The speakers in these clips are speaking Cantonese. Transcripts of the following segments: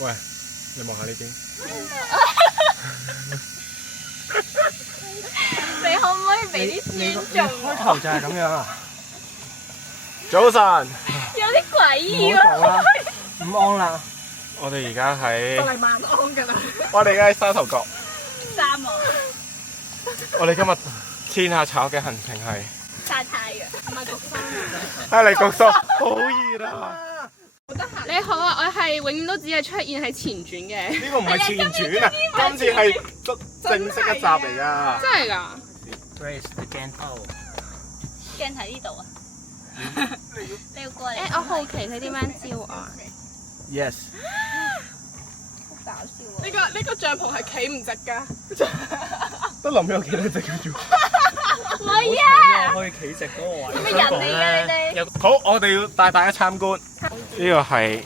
喂，你望下呢邊。你可唔可以俾啲尊重？開頭就係咁樣啊！早晨，有啲詭異唔好做啦，唔安啦。我哋而家喺，嚟晚安㗎啦，我哋而家喺沙頭角。沙漠我哋今日天下炒嘅行程係曬太陽，唔係焗衫啊，嚟焗蘇，好熱啊！你好啊，我係永遠都只係出現喺前傳嘅。呢個唔係前傳啊，今次係正式一集嚟㗎。真係㗎？ Grace 嘅鏡頭。鏡喺呢度啊！你要過嚟？我好奇你點樣照我啊？ Yes。好搞笑啊！呢個帳篷係企唔直㗎。得諗有幾多隻叫做？唔係啊！可以企直嗰個位。係咪人嚟㗎你哋？好，我哋要帶大家參觀。呢個係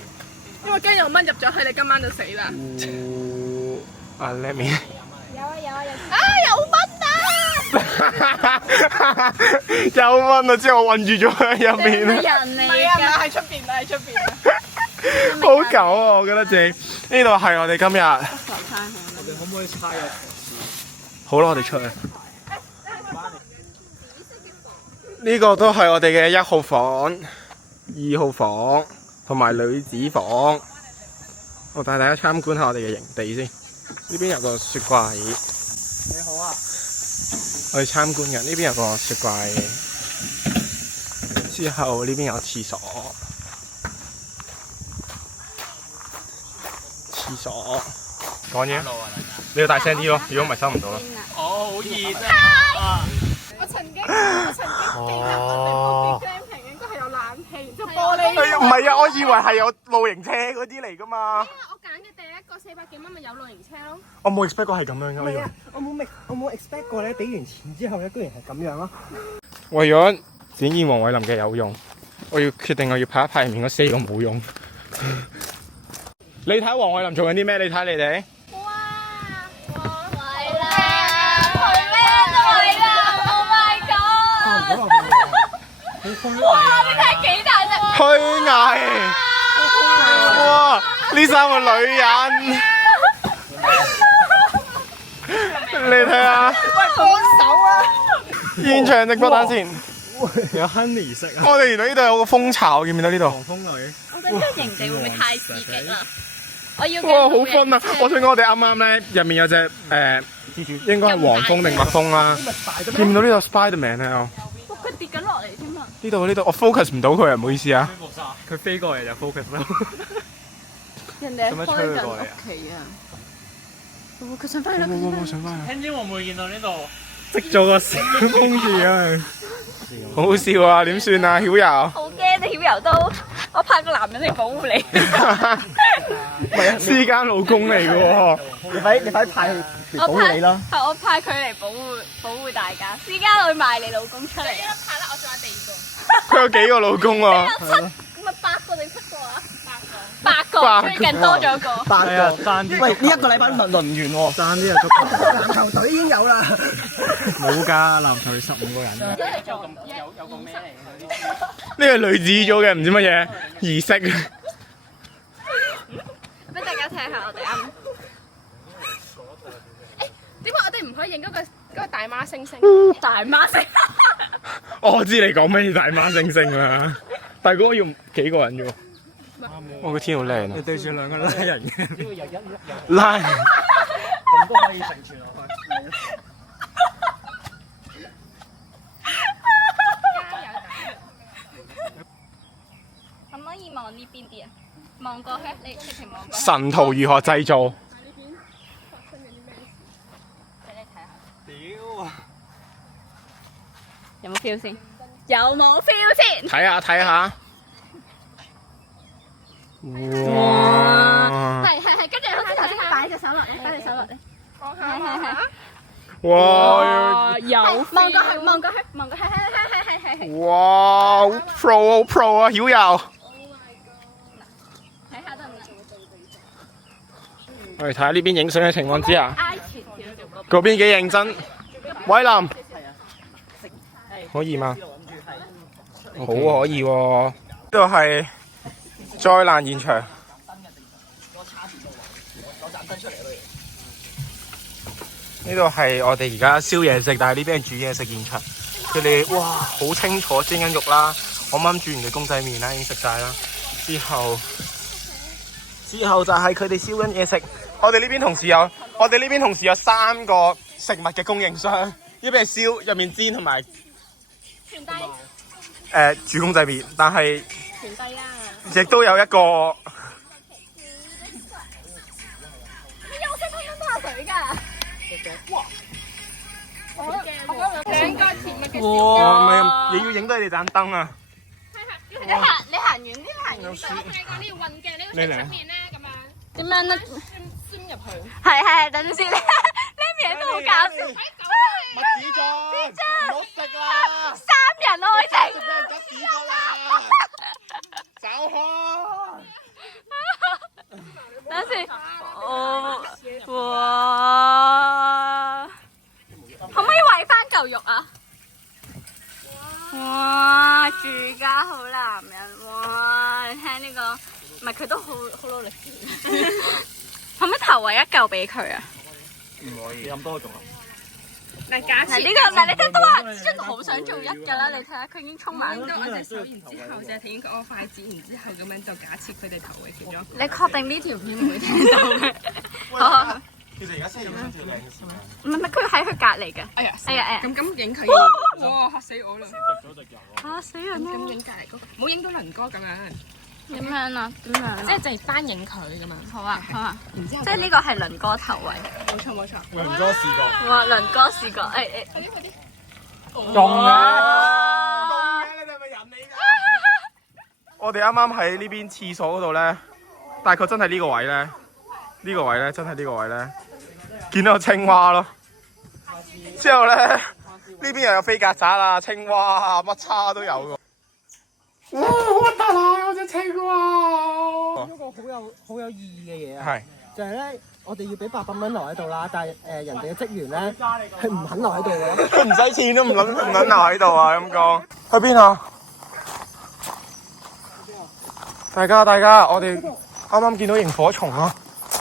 因為驚有蚊入咗去，你今晚就死啦。啊，let me。有啊有啊有！啊有蚊啊！有蚊啊！之後我困住咗喺入面係啊！人嚟係啊，唔㗎！係喺出邊啊，喺出邊啊。好狗啊！我覺得正。呢度係我哋今日。我哋可唔可以差入？好啦，我哋出去。呢個都係我哋嘅1號房、2號房同埋女子房。我帶大家參觀下我哋嘅營地先。呢邊有個雪櫃。你好啊。我哋參觀嘅呢邊有個雪櫃，之後呢邊有廁所。廁所。講嘢。你要大聲啲咯，如果唔係收唔到啦。好熱啊！我曾經記得我哋嗰邊 glamping 應該係有冷氣，然之後玻璃。唔係啊，我以為係有露營車嗰啲嚟㗎嘛。我揀嘅第一個400幾蚊咪有露營車咯。我冇 expect 過係咁樣㗎，我以為。我冇 expect 過咧，俾完錢之後咧，居然係咁樣咯。為咗展現黃偉林嘅有用，我要決定我要拍一拍入面嗰4個冇用。你睇黃偉林做緊啲咩？你睇你哋。哇！你睇幾大隻？虛偽！哇！呢3個女人，你睇下。喂，幫手啊！現場直播單先。有 honey 色啊！我哋原來呢度有個蜂巢，見唔見到呢度？黃蜂女。我覺得呢個營地會唔會太刺激啦？我要哇！好分啊！我想講我哋啱啱咧入面有隻應該係黃蜂定蜜蜂啦。見唔到呢度 Spiderman 啊？佢跌緊落嚟添啊！呢度我 focus 唔到佢啊，唔好意思啊。佢飛過嚟就 focus 啦。人哋係開緊做乜吹過嚟啊屋企啊！佢上翻嚟啦！我上翻嚟。聽朝會唔會見到呢度？積咗個風住啊！好好笑啊！點算啊？曉柔。好驚你曉柔都，我派個男人嚟保護你。私家老公嚟嘅喎。你快派佢嚟保護你啦！我派佢嚟保護大家。私家女賣你老公出嚟。派啦，我仲有第2個。佢有幾個老公啊？咁咪8個定7個啊？8個，最近多咗個。8個，爭啲。喂，呢一個禮拜輪完喎，爭啲就足夠。籃球隊已經有啦。冇㗎，籃球隊15個人。有個咩嚟嘅？呢個女子組嘅唔知乜嘢儀式。俾大家睇下我哋啱。點解我哋唔可以影嗰個大媽猩猩？大媽食。我知你講咩大媽猩猩啦，但係嗰個要幾個人啫喎。我個天好靚啊！你對住2個拉人嘅。呢個又拉。咁都可以成全落去。可唔可以望呢邊啲啊？望過去，你直情望過去。神圖如何製造？俾你睇下。屌啊！有冇 feel 先？有冇 feel 先？睇下睇下。哇！係，跟住好似頭先擺隻手落嚟，擺隻手落嚟。係。哇！有望過去，望過去，望過去，係。哇！好 pro 好 pro 啊，曉柔。睇下得唔得？我哋睇下呢邊影相嘅情況之下，挨前少少嗰邊幾認真。偉林，可以嗎？好可以喎。呢度係災難現場。呢度係我哋而家燒嘢食，但係呢邊係煮嘢食現場。佢哋哇好清楚煎緊肉啦，我啱煮完嘅公仔麵啦已經食晒啦。之後就係佢哋燒緊嘢食。我哋呢邊同時有3個食物嘅供應商，一邊係燒，入面煎同埋傳遞煮公仔麵，但係傳遞啊！亦都有一個。你有識噴噴水㗎？哇！我兩個甜蜜嘅小哇！唔係，你要影到你哋盞燈啊！你行遠啲，行遠啲。你要運鏡，你要出面咧咁樣。點樣咧？鑽入去。係，等陣先。呢邊都好搞笑。麥子醬，唔好食啦！3人愛情。俾人吉屎咗啦！走開！等陣先。哇！可唔可以餵翻嚿肉啊？哇！住家好男人，哇！你聽呢個，唔係佢都好努力。可唔可以投餵一嚿俾佢啊？唔可以咁多種啊！嗱，假設呢個嗱，你聽到話真係好想做一㗎啦！你睇下佢已經衝埋。到我隻手，然之後就停佢我筷子，然之後咁樣就假設佢哋投餵其中。你確定呢條片唔會聽到咩？好。其實而家先要先至靚時間。唔係，佢喺佢隔離嘅。哎呀，哎呀，咁影佢，哇嚇死我啦！嚇死人啦！咁影隔離嗰，唔好影到鄰哥咁樣，點樣啊？點樣啊？即係就係單影佢咁樣。好啊，好啊。然之後即係呢個係鄰哥頭位。冇錯。鄰哥試過。哇！鄰哥試過，快啲。中嘅，你哋係咪人嚟㗎？我哋啱啱喺呢邊廁所嗰度咧，大概真係呢個位咧，真係呢個位咧，見到有青蛙咯。之後咧，呢邊又有飛曱甴啊、青蛙啊，乜叉都有㗎。哇！好核突啊！我隻青蛙。一個好有意義嘅嘢啊！係。就係咧，我哋要俾800蚊留喺度啦，但係人哋嘅職員咧，佢唔肯留喺度嘅咯。佢唔使錢都唔撚留喺度啊！咁講。去邊啊？大家，我哋啱啱見到螢火蟲啊！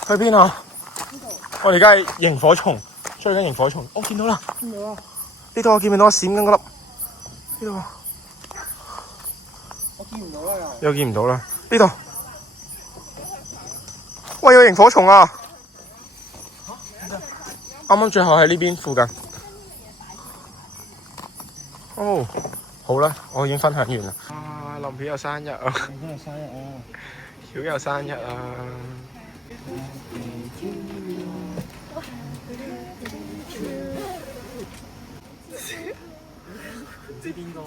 去邊啊？我哋而家係螢火蟲，追緊螢火蟲。我見到啦！見到啊！呢度我見唔到，閃緊嗰粒。呢度。我見唔到啦又見唔到啦！呢度。喂，有螢火蟲啊！啱啱最後喺呢邊附近。哦，好啦，我已經分享完啦。啊，林曉有生日啊！今日生日啊！曉有生日啊！唔知邊個？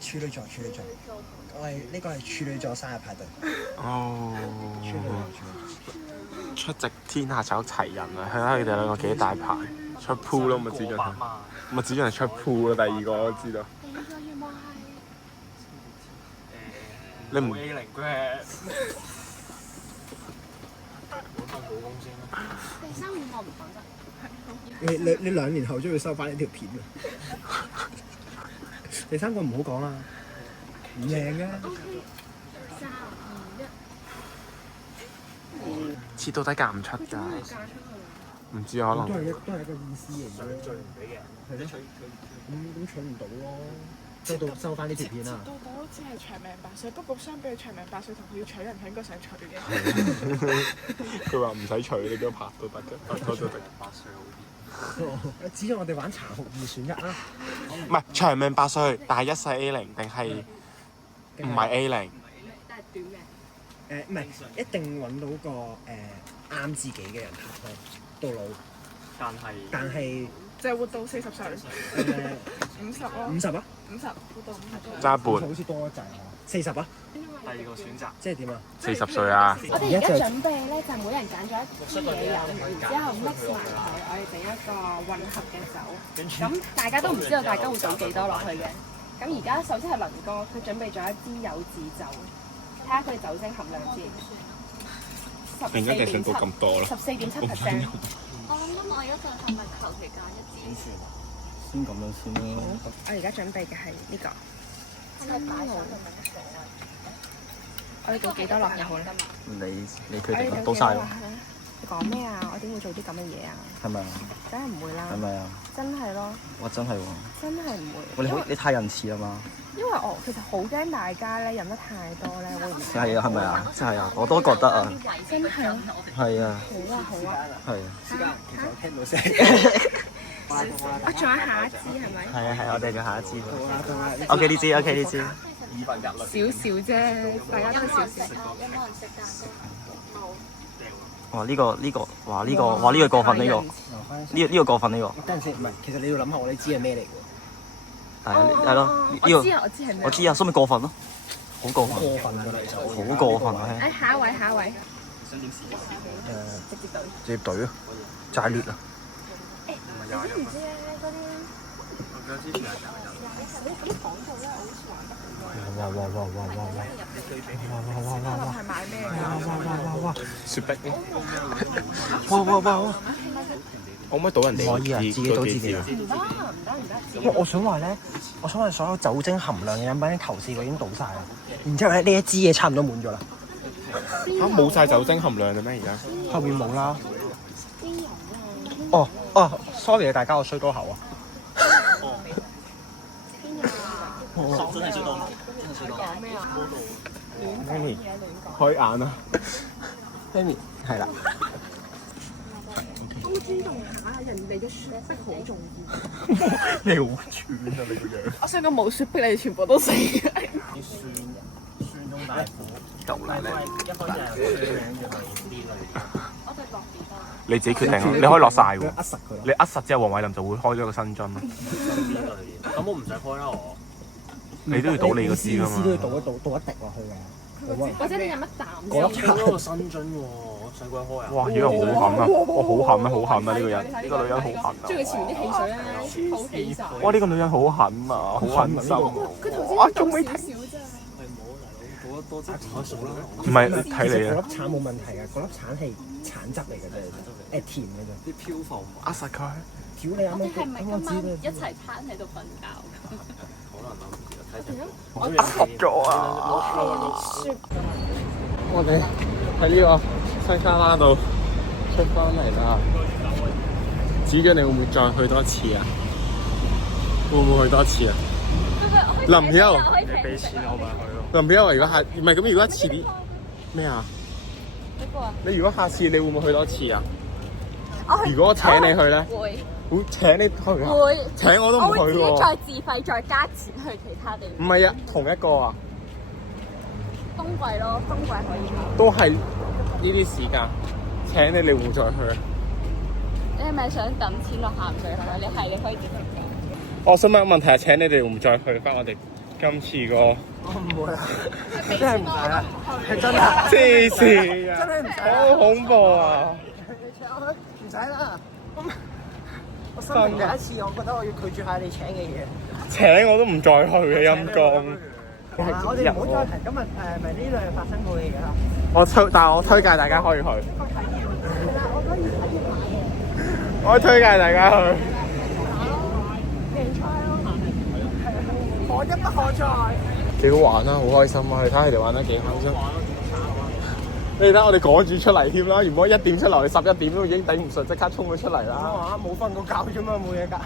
處女座。呢個係處女座生日派對。哦。處女座。出席天下走齊人啊！睇下佢哋兩個幾大牌，出 pool 咯，咪子俊係。咪子俊係出 pool 咯，第二個我都知道。你唔 A0佢係。第3年我唔講得。你2年後都要收翻呢條片啊！第3個唔好講啦，唔靚嘅。3、2、1。切到底嫁唔出㗎？唔知可能。都係一個意思嚟嘅。最唔俾嘅。係咯。咁取唔到咯。收翻呢條片啊！到都只係長命百歲，不過相比長命百歲同佢要取人，佢應該想取嘅。佢話唔使取，你俾我拍都得嘅，拍拖都得。8歲好啲。只要我哋玩殘酷2選1啊！唔係長命百歲，但係一世 A0定係唔係 A0？但係短嘅。唔係一定揾到個啱自己嘅人拍拖到老。但係就係活到40歲。50咯。50啊？50活到50。爭一半。好似多一陣40啊？第2個選擇，即係點啊？40歲啊！我哋而家準備咧，就每人揀咗一支嘢飲，然之後 mix 埋佢，我哋整一個混合嘅酒。咁大家都唔知道大家會倒幾多落去嘅。咁而家首先係鄰哥，佢準備咗一支柚子酒，睇下佢酒精含量先。14.7%。我諗我而家就係咪求其揀一支？先咁樣先啦。我而家準備嘅係呢個。係咪擺上去？我哋做幾多落去好咧？你決定啦，倒晒咯。你講咩啊？我點會做啲咁嘅嘢啊？係咪啊？梗係唔會啦。係咪啊？真係咯。哇！真係喎。真係唔會。喂，你太仁慈啦嘛。因為我其實好驚大家咧飲得太多咧會唔係啊，係咪啊？真係啊，我都覺得啊。真係咯。係啊。好啊好啊。係啊。其實我聽到聲。我仲有下一支係咪？係啊係，我哋嘅下一支。OK 呢支 OK 呢支。少少啫，大家都係少少。有冇人食㗎？哇！呢個哇呢個過分呢個。呢個過分呢個。等陣先，唔係，其實你要諗下我呢支係咩嚟㗎？係咯，呢個我知啊，我知係咩。我知啊，所以咪過分咯，好過分，過分㗎啦，其實。好過分啊！誒，下一位，下一位。直接隊啊，齋劣啊！你知唔知咧嗰啲？嗰啲廣告咧，我好似玩得好多。哇！係買咩㗎？雪碧。哇！可唔可以倒人哋？可以啊，自己倒自己啊。唔得。我想話咧，所有酒精含量嘅飲品，頭四個已經倒晒啦。然之後咧，呢一支嘢差唔多滿咗啦。嚇冇晒酒精含量嘅咩？而家後面冇啦。哦，sorry 啊，大家我衰多口啊。真係衰到，講咩啊？ Amy 開眼啊 Amy 係啦。都尊重下人哋嘅雪碧好重要。你好串啊！你個樣。我想講冇雪碧，你哋全部都死嘅。酸中帶苦，夠啦你。一開始係酸名嘅啲類。我哋落幾多？你自己決定啊！你可以落晒喎。扼實佢。你扼實之後，黃偉林就會開咗個新樽咯。咁我唔使開啦我。你都要倒你個支㗎嘛。都要倒一滴落去嘅。或者你飲一啖嗰粒開咗個新樽喎，使鬼開啊！哇！而家好狠啊！我好狠啊！好狠啊！呢個人，呢個女人好狠啊！中意前面啲汽水咧，好氣晒。哇！呢個女人好狠啊！好狠心啊！佢頭先哇！仲未少少啫。多汁開水啦。唔係睇你啊！嗰粒橙冇問題嘅，嗰粒橙係橙汁嚟嘅啫，甜嘅啫。啲漂浮物。扼實佢。屌你啱啱係咪今晚一齊攤喺度瞓覺？可能諗住睇我扼實咗啊！我哋喺呢個西沙拉度出翻嚟啦。子娟，你會唔會再去多次啊？會唔會去多次啊？林飄，你俾錢我咪去咯。林飄，如果下唔係咁，如果遲啲咩啊？你如果下次你會唔會去多次啊？如果我請你去咧，會請你去啊？會請我都唔去喎。我會自己再自費再加錢去其他地方。唔係啊，同一個啊，冬季咯，冬季可以去。都係呢啲時間。請你，你會唔會再去啊？你係咪想等錢落鹹水係咪？你可以直接講。我想問個問題係請你哋會唔會再去翻我哋今次個？我唔會啦，真係唔使啦，係真係。黐線啊！真係唔使啦，好恐怖啊！唔使啦。我生命第一次，我覺得我要拒絕下你請嘅嘢。請我都唔再去嘅陰公。我哋唔好再提今日咪呢兩日發生過嘅嘢啦。但係我推介大家可以去。我推介大家去。可一不可再。幾好玩啊！好開心啊！你睇下佢哋玩得幾開心。你睇我哋趕住出嚟添啦！如果1點出嚟，我哋11點都已經頂唔順，即刻衝咗出嚟啦。冇瞓過覺啫嘛，冇嘢㗎。